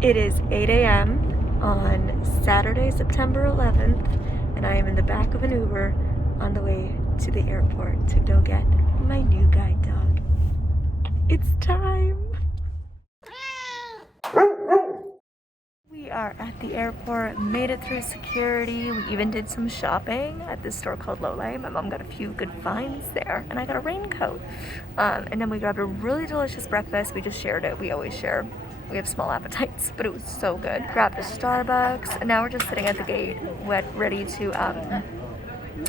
It is 8 a.m. on Saturday, September 11th, and I am in the back of an Uber on the way to the airport to go get my new guide dog. It's time! We are at the airport, made it through security. We even did some shopping at this store called Lolay. My mom got a few good finds there, and I got a raincoat. And then we grabbed a really delicious breakfast. We just shared it. We always share. We have small appetites, but it was so good. Grabbed a Starbucks, and now we're just sitting at the gate, ready to, I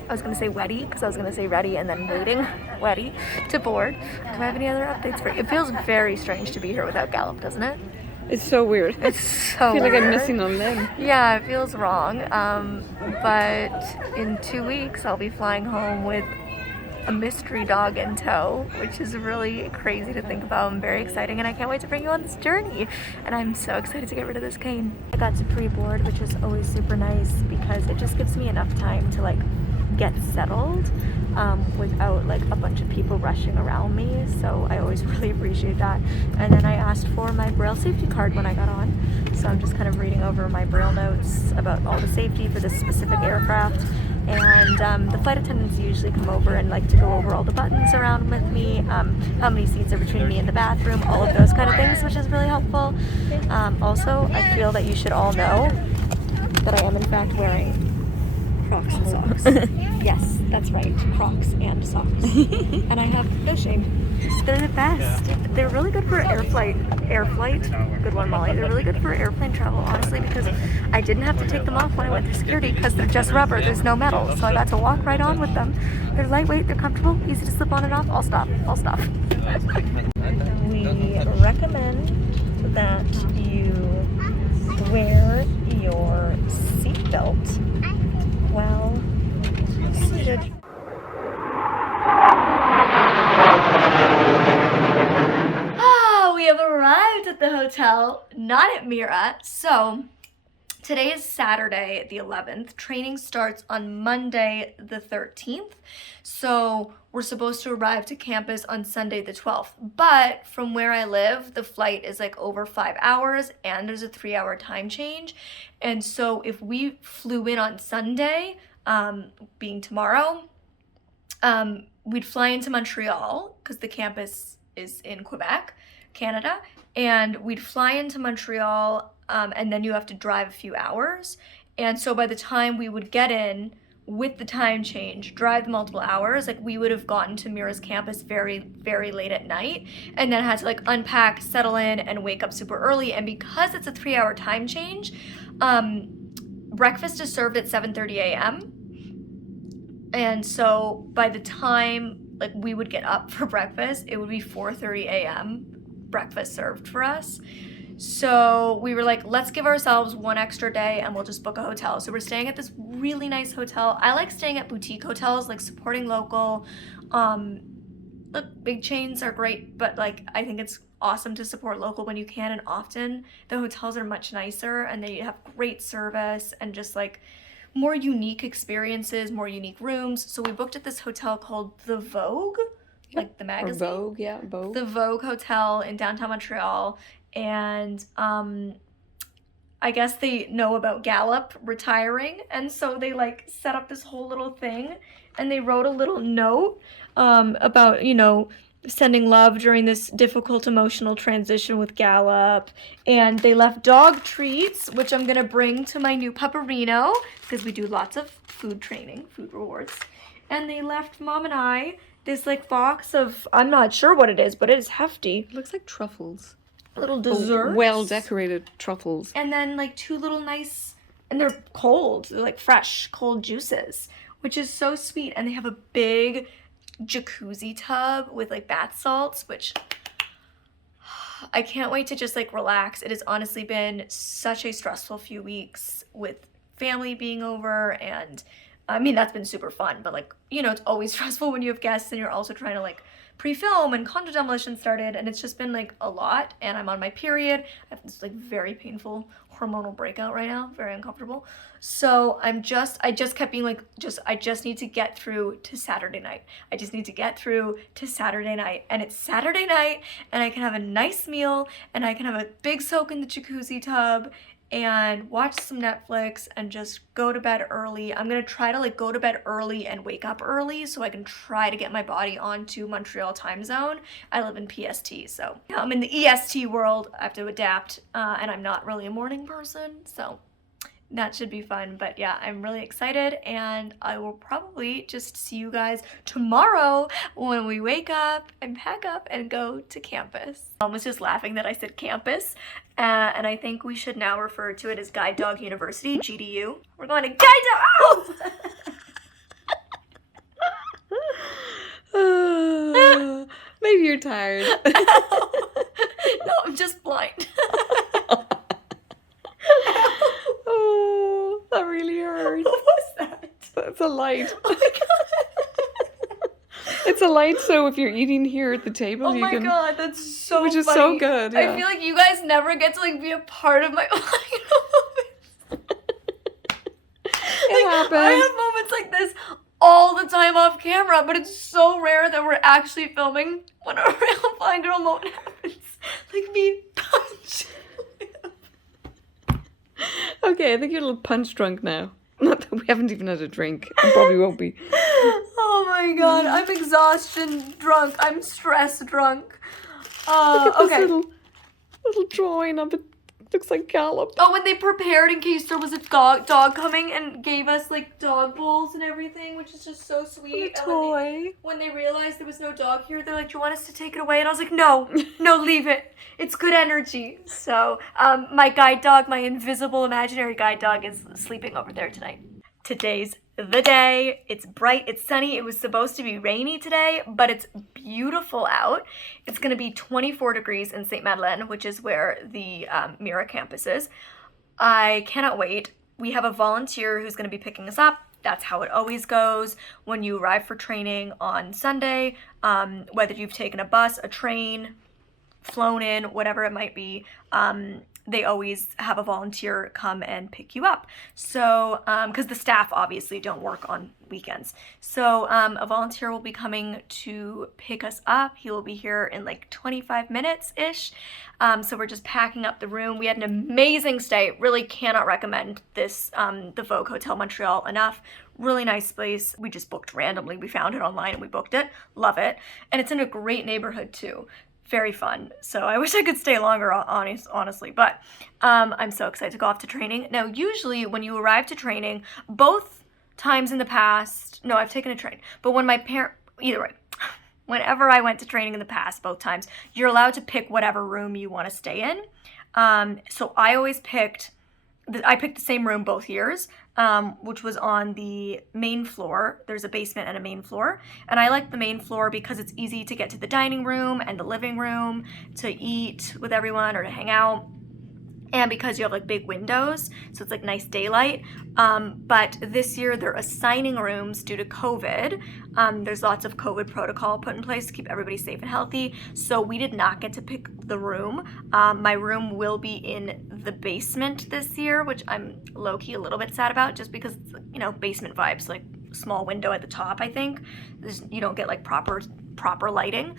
was gonna say ready, because I was gonna say ready and then waiting, ready to board. Do I have any other updates for you? It feels very strange to be here without Gallop, doesn't it? It's so weird. It's so I feel weird. like I'm missing a limb. Yeah, it feels wrong. But in 2 weeks, I'll be flying home with a mystery dog in tow, which is really crazy to think about and very exciting, and I can't wait to bring you on this journey. And I'm so excited to get rid of this cane. I got to pre-board, which is always super nice because it just gives me enough time to like get settled without like a bunch of people rushing around me, so I always really appreciate that. And then I asked for my Braille safety card when I got on, so I'm just kind of reading over my Braille notes about all the safety for this specific aircraft. And the flight attendants usually come over and like to go over all the buttons around with me, how many seats are between me and the bathroom, all of those kind of things, which is really helpful. Also, I feel that you should all know that I am in fact wearing Crocs and socks. Yes, that's right, Crocs and socks. And I have no shame. They're the best. They're really good for air flight. Good one, Molly. They're really good for airplane travel, honestly, because I didn't have to take them off when I went through security because they're just rubber. There's no metal, so I got to walk right on with them. They're lightweight, they're comfortable, easy to slip on and off. I'll stop. We recommend that you wear your seatbelt while seated. We have arrived at the hotel, not at Mira. So today is Saturday the 11th. Training starts on Monday the 13th. So we're supposed to arrive to campus on Sunday the 12th. But from where I live, the flight is like over 5 hours and there's a 3-hour time change. And so if we flew in on Sunday, being tomorrow, we'd fly into Montreal because the campus is in Quebec, Canada, and we'd fly into Montreal, and then you have to drive a few hours. And so by the time we would get in with the time change, drive multiple hours, like we would have gotten to Mira's campus very, very late at night, and then had to like unpack, settle in, and wake up super early. And because it's a 3-hour time change, breakfast is served at 7:30 a.m. And so by the time like we would get up for breakfast, it would be 4:30 a.m. breakfast served for us. So we were like, let's give ourselves one extra day and we'll just book a hotel. So we're staying at this really nice hotel. I like staying at boutique hotels, like supporting local. Look, big chains are great, but like I think it's awesome to support local when you can, and often the hotels are much nicer and they have great service and just like more unique experiences, more unique rooms. So we booked at this hotel called The Vogue, like the magazine. Or Vogue, yeah, Vogue. The Vogue Hotel in downtown Montreal. And I guess they know about Gallop retiring, and so they like set up this whole little thing, and they wrote a little note about, you know, sending love during this difficult emotional transition with Gallop. And they left dog treats, which I'm gonna bring to my new pupperino because we do lots of food training, food rewards. And they left Mom and I this like box of, I'm not sure what it is, but it is hefty. It looks like truffles. Little desserts. Well decorated truffles. And then like 2 little nice, and they're cold, they're like fresh, cold juices, which is so sweet. And they have a big jacuzzi tub with like bath salts, which I can't wait to just like relax. It has honestly been such a stressful few weeks with family being over, and I mean, that's been super fun, but like, you know, it's always stressful when you have guests and you're also trying to like pre-film and condo demolition started, and it's just been like a lot, and I'm on my period. I have this like very painful hormonal breakout right now, very uncomfortable. So I just kept being like, I just need to get through to Saturday night. I just need to get through to Saturday night. And it's Saturday night, and I can have a nice meal, and I can have a big soak in the jacuzzi tub, and watch some Netflix and just go to bed early. I'm gonna try to like go to bed early and wake up early so I can try to get my body onto Montreal time zone. I live in PST, so I'm in the EST world. I have to adapt, and I'm not really a morning person, so that should be fun. But yeah, I'm really excited, and I will probably just see you guys tomorrow when we wake up and pack up and go to campus. I was just laughing that I said campus, and I think we should now refer to it as Guide Dog University, GDU. We're going to Guide Dog! Maybe you're tired. No, I'm just blind. Oh, that really hurt. What was that? That's a light. Oh my god. It's a light, so if you're eating here at the table, Oh you my can... god, that's so Which is funny. so good, yeah. I feel like you guys never get to like be a part of my life. It happens. I have moments like this all the time off camera, but it's so rare that we're actually filming when a real blind girl moment happens. Like me punch. Okay, I think you're a little punch drunk now. Not that we haven't even had a drink. And probably won't be. Oh my god, I'm exhaustion drunk. I'm stress drunk. Look at this Okay. little drawing of it. Looks like Gallop. Oh, when they prepared in case there was a dog coming and gave us like dog bowls and everything, which is just so sweet. A And toy. when they realized there was no dog here, they're like, "Do you want us to take it away?" And I was like, "No, no, leave it. It's good energy." So, my guide dog, my invisible imaginary guide dog, is sleeping over there tonight. Today's the day. It's bright, it's sunny. It was supposed to be rainy today, but it's beautiful out. It's going to be 24 degrees in St. Madeleine, which is where the Mira campus is. I cannot wait. We have a volunteer who's going to be picking us up. That's how it always goes when you arrive for training on Sunday, whether you've taken a bus, a train, flown in, whatever it might be. They always have a volunteer come and pick you up. So, because the staff obviously don't work on weekends. So, a volunteer will be coming to pick us up. He will be here in like 25 minutes-ish. So we're just packing up the room. We had an amazing stay. Really cannot recommend this, the Vogue Hotel Montreal enough. Really nice place. We just booked randomly. We found it online and we booked it. Love it. And it's in a great neighborhood too. Very fun. So I wish I could stay longer, honestly, but I'm so excited to go off to training. Now, usually when you arrive to training, both times in the past, no, I've taken a train, but when either way, whenever I went to training in the past, both times, you're allowed to pick whatever room you want to stay in. So I always picked the same room both years, which was on the main floor. There's a basement and a main floor. And I like the main floor because it's easy to get to the dining room and the living room to eat with everyone or to hang out. And because you have like big windows, so it's like nice daylight. But this year they're assigning rooms due to COVID. There's lots of COVID protocol put in place to keep everybody safe and healthy. So we did not get to pick the room. My room will be in the basement this year, which I'm low-key a little bit sad about just because it's, you know, basement vibes, like small window at the top, I think. You don't get like proper lighting.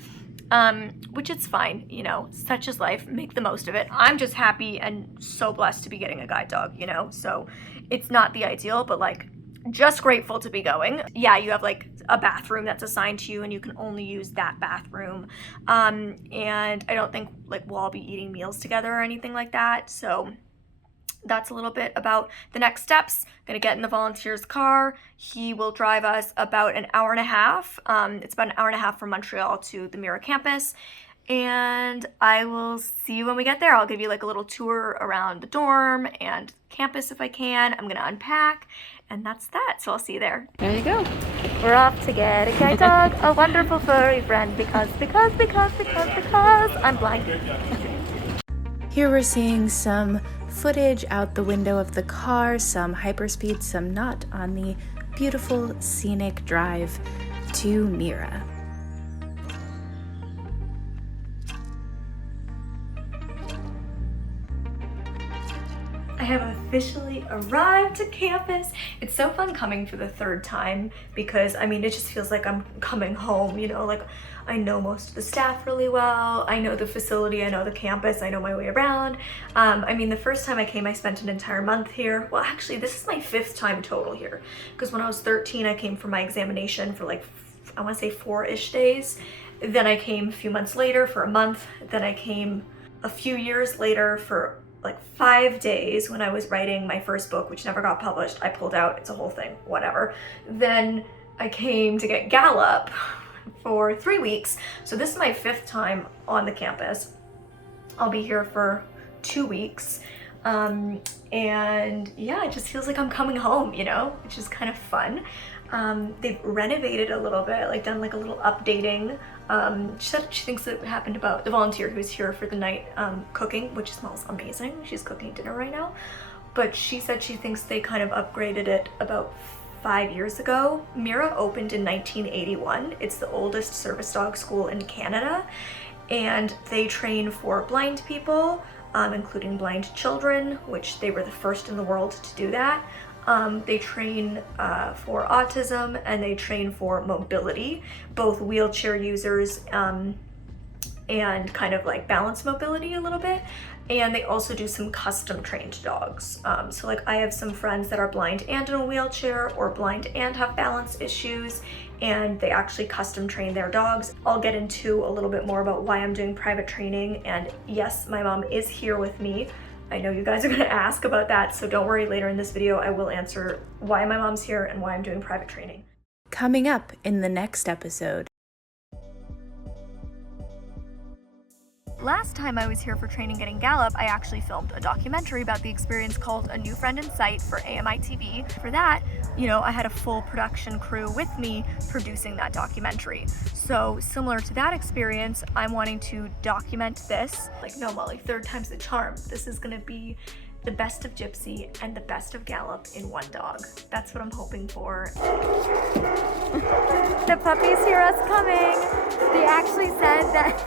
Which it's fine, you know, such is life, make the most of it. I'm just happy and so blessed to be getting a guide dog, you know, so it's not the ideal, but like just grateful to be going. Yeah, you have like a bathroom that's assigned to you and you can only use that bathroom. And I don't think like we'll all be eating meals together or anything like that, so that's a little bit about the next steps. Gonna get in the volunteer's car. He will drive us about an hour and a half. It's about an hour and a half from Montreal to the Mira campus. And I will see you when we get there. I'll give you like a little tour around the dorm and campus if I can. I'm gonna unpack and that's that. So I'll see you there. There you go. We're off to get a guide dog, a wonderful furry friend because I'm blind. Here we're seeing some footage out the window of the car, some hyperspeed, some not, on the beautiful scenic drive to Mira. I have officially arrived to campus. It's so fun coming for the third time because, I mean, it just feels like I'm coming home, you know, like I know most of the staff really well. I know the facility, I know the campus, I know my way around. I mean, the first time I came, I spent an entire month here. Well, actually, this is my 5th time total here because when I was 13, I came for my examination for like, I want to say 4-ish days. Then I came a few months later for a month. Then I came a few years later for like 5 days when I was writing my first book, which never got published. I pulled out, it's a whole thing, whatever. Then I came to get Gallup for 3 weeks. So this is my 5th time on the campus. I'll be here for 2 weeks. And yeah, it just feels like I'm coming home, you know, which is kind of fun. They've renovated a little bit, like done like a little updating. She said she thinks it happened about the volunteer who's here for the night cooking, which smells amazing. She's cooking dinner right now. But she said she thinks they kind of upgraded it about 5 years ago. Mira opened in 1981. It's the oldest service dog school in Canada. And they train for blind people, including blind children, which they were the first in the world to do that. They train for autism and they train for mobility, both wheelchair users and kind of like balance mobility a little bit. And they also do some custom trained dogs. So like I have some friends that are blind and in a wheelchair or blind and have balance issues, and they actually custom train their dogs. I'll get into a little bit more about why I'm doing private training. And yes, my mom is here with me. I know you guys are gonna ask about that, so don't worry, later in this video I will answer why my mom's here and why I'm doing private training. Coming up in the next episode. Last time I was here for training getting Gallup, I actually filmed a documentary about the experience called A New Friend in Sight for AMI TV. For that, you know, I had a full production crew with me producing that documentary. So similar to that experience, I'm wanting to document this. Like, no, Molly, 3rd time's the charm. This is gonna be the best of Gypsy and the best of Gallup in one dog. That's what I'm hoping for. The puppies hear us coming. They actually said that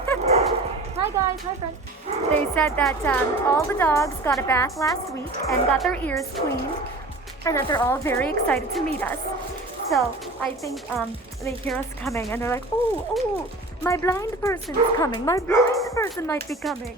hi guys, hi friend. They said that all the dogs got a bath last week and got their ears cleaned, and that they're all very excited to meet us. So I think they hear us coming and they're like, oh, my blind person's coming. My blind person might be coming.